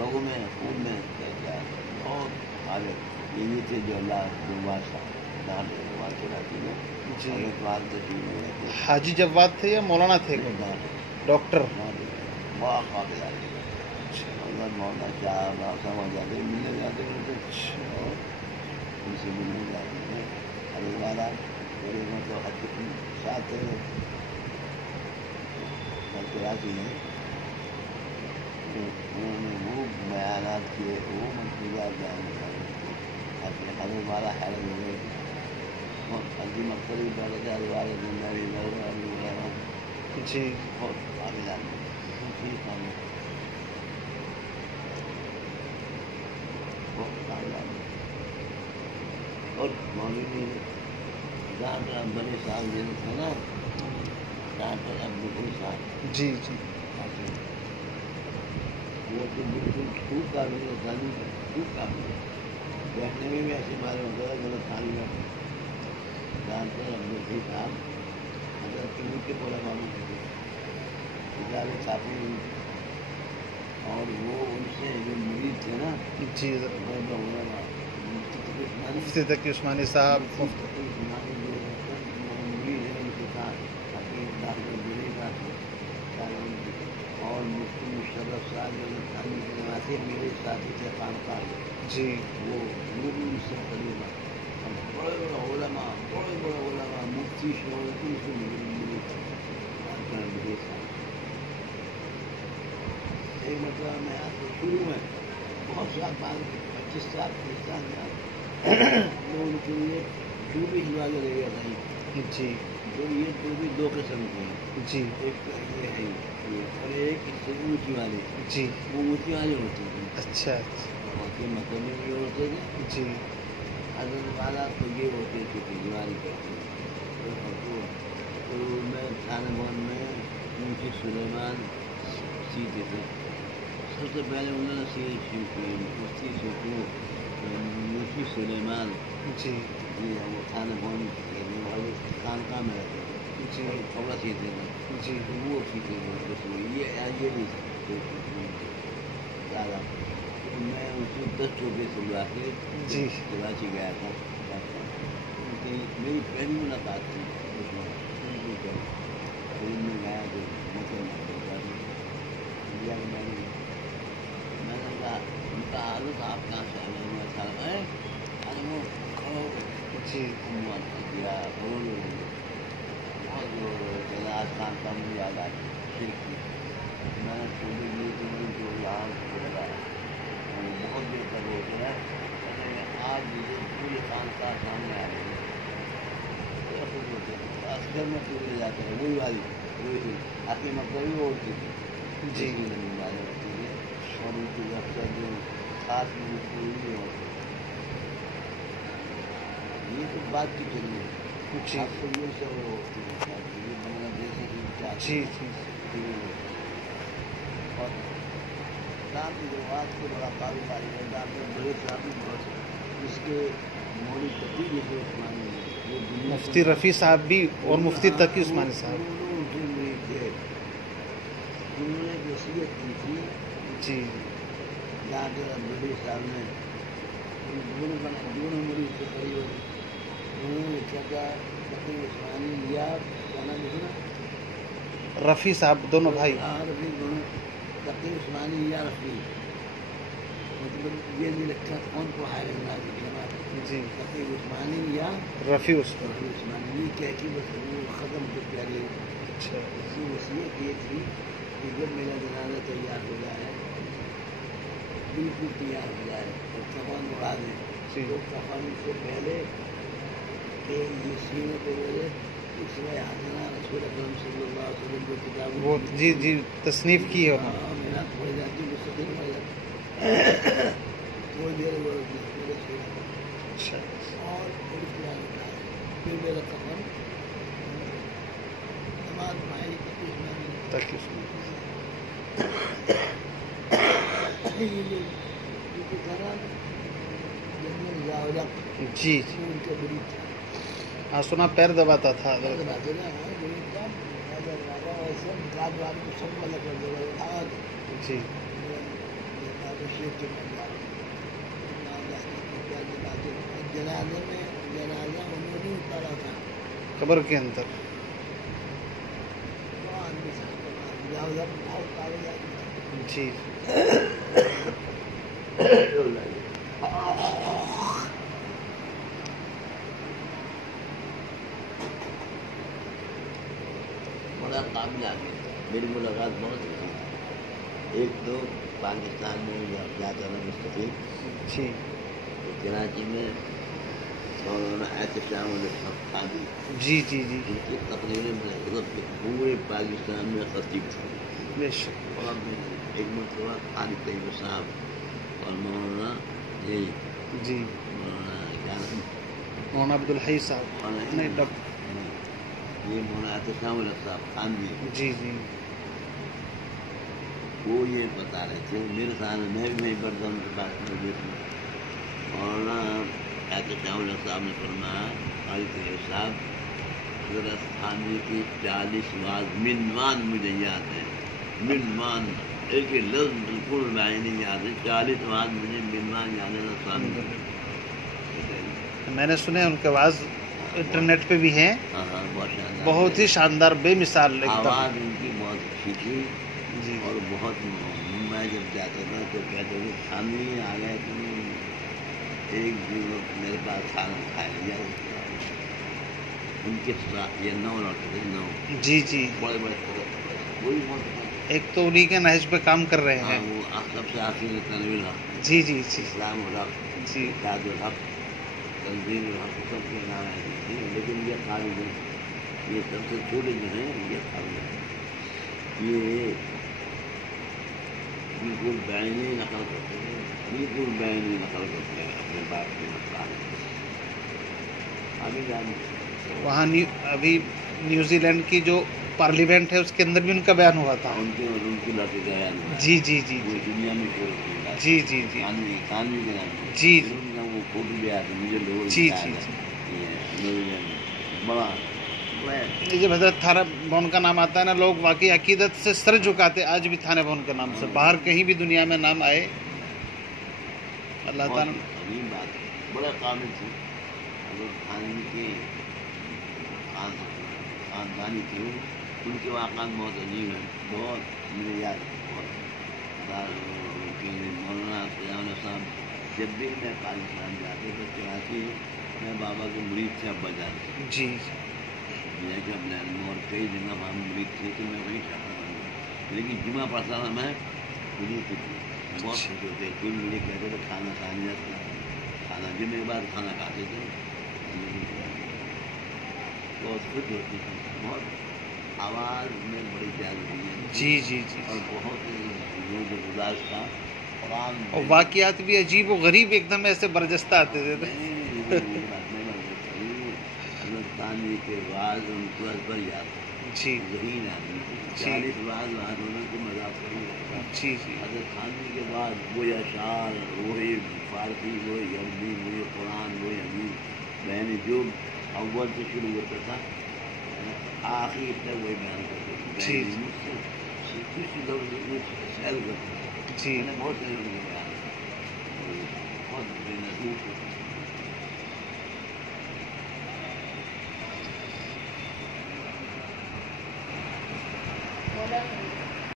لوگوں میں خون میں کیا بہت حالت یہی تھے جو اللہ جو بادشاہ جی حاجی جواد تھے یا مولانا تھے ڈاکٹر؟ بہت قابل مولانا کیا سمجھ جاتے ملنے جاتے ان سے ملنے جاتے ہیں ارے والا میرے مطلب حد ساتھ کراچی میں انہوں نے وہ بیانات کیے وہ منصوبات بیان کیے اپنے حضرت والا حیرت ہوئے حجی مقصد والے والے زندگی وغیرہ جی بہت قابل آدمی ٹھیک ہے بہت قابل آدمی اور مولوی ڈاکٹر بڑے صاحب جن تھے نا ڈاکٹر عبدالغنی صاحب جی جی وہ تو بالکل خوب قابل ہے خوب قابل ہے بیٹھنے میں بھی ایسے معلوم ہوتا ہے غلط خالی میں ڈاکٹر عبدالغنی صاحب حضرت چنو کے بولا معلوم ہوتے ادارے چھاپی اور وہ ان سے جو مرید تھے نا جی مفتی تقی عثمانی صاحب مرید ہے ان کے ساتھ اپنی ڈاکٹر بری کا اور مفتی مشرف صاحب جو تعلیم کے نواسی میرے ساتھی تھے خانقاہ جی وہ بھی اس سے قریب بڑے بڑے علماء مفتی شہرت ان سے ملے ایک مطلب میں آپ کو شروع میں بہت سال بعد 25 سال 30 سال ان کے لیے جو بھی ہلوالے لے گیا تھا جی جو یہ بھی دو قسم کے ہیں جی ایک تو یہ ہے اور ایک اس سے اونچی والے جی وہ اونچی والے ہوتے تھے اچھا ہوتے مطلب میں یہ ہوتے تھے جی حضرت والا تو یہ ہوتے تھے کہ دیواری کرتے تو میں تھانہ بھون میں مفتی سلیمان سیتے تھے سب سے پہلے انہوں نے مفتی مفتی سلیمان جی جی وہ تھانہ بھون خانقاہ میں رہتے تھے جی کپڑا سیتے تھے جی وہ سیتے تھے یہ بھی زیادہ میں ان سے 10 روپئے سلوا کے جی کراچی گیا تھا میری پہلی ملاقات تھی اس میں گیا جو میں نے کہا ان کا حالت آپ کہاں سے آئے ارے وہ کھڑو جی دیا بہت جناز خان کا مجھے یاد آ ٹھیک تھی میں نے چھوٹی لی تو جو یہاں بولا بہت دیر تک ہو گیا آج مجھے پوری خان کا سامنے آ رہی ہے اصغر میں پورے جاتے ہیں وہی والی وہی آخری مطلب وہ ہوتی تھی جی والے ہوتی تھے اور ان کی اکثر جو خاص ہوتی یہ تو بات کی چلی ہے جی آپ کو یہ سب ہوتی ہے یہ بنگلہ دیش جی جی اور اسلام کی جواب کو بڑا قابل ہے ڈاکٹر بڑے صاحب بہت اس کے مولی تقی جیسے عثمانی ہے مفتی رفیع صاحب بھی اور مفتی تقی عثمانی صاحب انہوں نے وصیت کی تھی جی ڈاکٹر بڑے صاحب نے دونوں مریض سے قریب ہوئی انہوں نے لکھا تھا تقی عثمانی لیا کہنا لکھنا رفیع صاحب دونوں بھائی رفیع دونوں تقی عثمانی یا رفیع مطلب یہ نہیں لکھا کون کو حائل لکھنا جی تقی عثمانی یا رفیع عثمانی یہ کہہ کے بس وہ ختم کر پیارے اچھا اس کی وصیت یہ تھی کہ جب میرا جنازہ تیار ہو جائے بالکل تیار ہو جائے اور کفن اڑا دیں تو کفن سے پہلے کہ یہ سینے پہ میرے اس میں حضرہ رسول اکرم صلی اللہ علیہ وسلم کی کتاب وہ جی جی تصنیف کی ہے میرا تھوڑی جاتی مستقل ہو جاتی تھوڑی دیر اچھا اور پھر میرا کفن نماز پڑھائی تقی جی ہاں سنا پیر دباتا تھا جی جنازے میں جنازہ انہوں نے اتارا تھا قبر کے اندر. جی بڑا قابل آدمی تھا. میری ملاقات بہت ہوئی. ایک تو پاکستان میں جاتا تھا مستقل. جی کراچی میں مولانا احتشام الحق خانی جی جی جی ان کی تقریریں میں پورے پاکستان میں خطیب تھا. بے شک. اور ایک مرتبہ خالد طیب صاحب اور مولانا یہ جی مولانا کیا نام مولانا عبدالحی صاحب نہیں ڈب. یہ مولانا احتشام الحق صاحب خانوی جی جی وہ یہ بتا رہے تھے. میرے خیال میں بھی وہیں پڑھتا ہوں. ان کے پاس میں مولانا احتشام الحق صاحب نے فرمایا خالد طیب صاحب حضرت خانوی کی 40 واز منوان مجھے یاد ہے. منوان ایک ہی لفظ بالکل میں نہیں یاد ہے. 40 واز مجھے منوان یاد ہے. میں نے سنے ان کے آواز انٹرنیٹ پہ بھی ہیں. ہاں ہاں بہت شاندار. بہت ہی شاندار بے مثال ایک دم. آواز ان کی بہت اچھی تھی. جی اور بہت میں جب جاتا تھا تو کہتے تھے خانوی آ گئے تم ایک دن میرے پاس کھانا کھا لیا. ان کے ساتھ یہ 9 لڑکے تھے. 9 جی جی بڑے بڑے وہی بہت ایک تو انہیں کے نہج پہ کام کر رہے ہیں. وہ سب سے آخر تنویر الحق جی جی جی اسلام الحق جی تاج الحق تنظیم الحق سب کے نام ہے. لیکن یہ خالد ہے یہ سب سے چھوٹے جو ہیں یہ خالد ہے. یہ بالکل بیانی نقل کرتے ہیں. بالکل بیانی نقل کرتے ہیں اپنے باپ کے مسئلہ. ابھی جانے وہاں ابھی نیوزی لینڈ کی جو پارلیمنٹ ہے اس کے اندر بھی ان کا بیان ہوا تھا. ان کی لڑکے کا بیان ہوا. جی جی جی وہ دنیا میں شور کی جی جی جی خانوی کے نام جی ان کا وہ فوٹو بھی آیا تھا مجھے لوگوں جی جی بڑا جب حضرت تھانہ بھون کا نام آتا ہے نا لوگ واقعی عقیدت سے سر جھکاتے. آج بھی تھانہ بھون کے نام سے باہر کہیں بھی دنیا میں نام آئے اللہ تعالیٰ. عظیم بات بڑا قابل تھے. حضرت خانوی کے خاندانی تھے. ان کے واقعات بہت عجیب ہیں. بہت مجھے یاد ہے. بہت مولانا فیضان صاحب جب بھی میں پاکستان جاتے تھے کراچی میں بابا کے مرید تھے. ابا جان جی جب اور کئی جگہ وہاں مرید تھے تو میں وہیں چاہتا تھا. لیکن جمعہ پڑھتا تھا میں انہیں کی بہت خوش ہوتے. پھر مجھے کہتے تھے کھانا کھانے جاتا کھانا جمعے کے بعد کھانا کھاتے تھے. بہت خوش ہوتی تھی. بہت آواز میں بڑی پیاری ہوئی ہے. جی جی جی اور بہت گزارش تھا. قرآن اور واقعات بھی عجیب و غریب ایک دم ایسے برجستہ آتے تھے. ہندوستانی کے بعد ان کو پر یاد جی ذہین آدمی 40 بعد ہونے کو مذاق کروں. جی جی حضرت خانوی کے بعد وہی اشعار وہی فارسی وہی عربی وہی قرآن وہی حدیث بہن جو اول سے شروع ہوتا تھا آخر تک وہی بیان کرتے تھے. جی کچھ لوگ سیل کرتے جی بہت بہت بے نظیر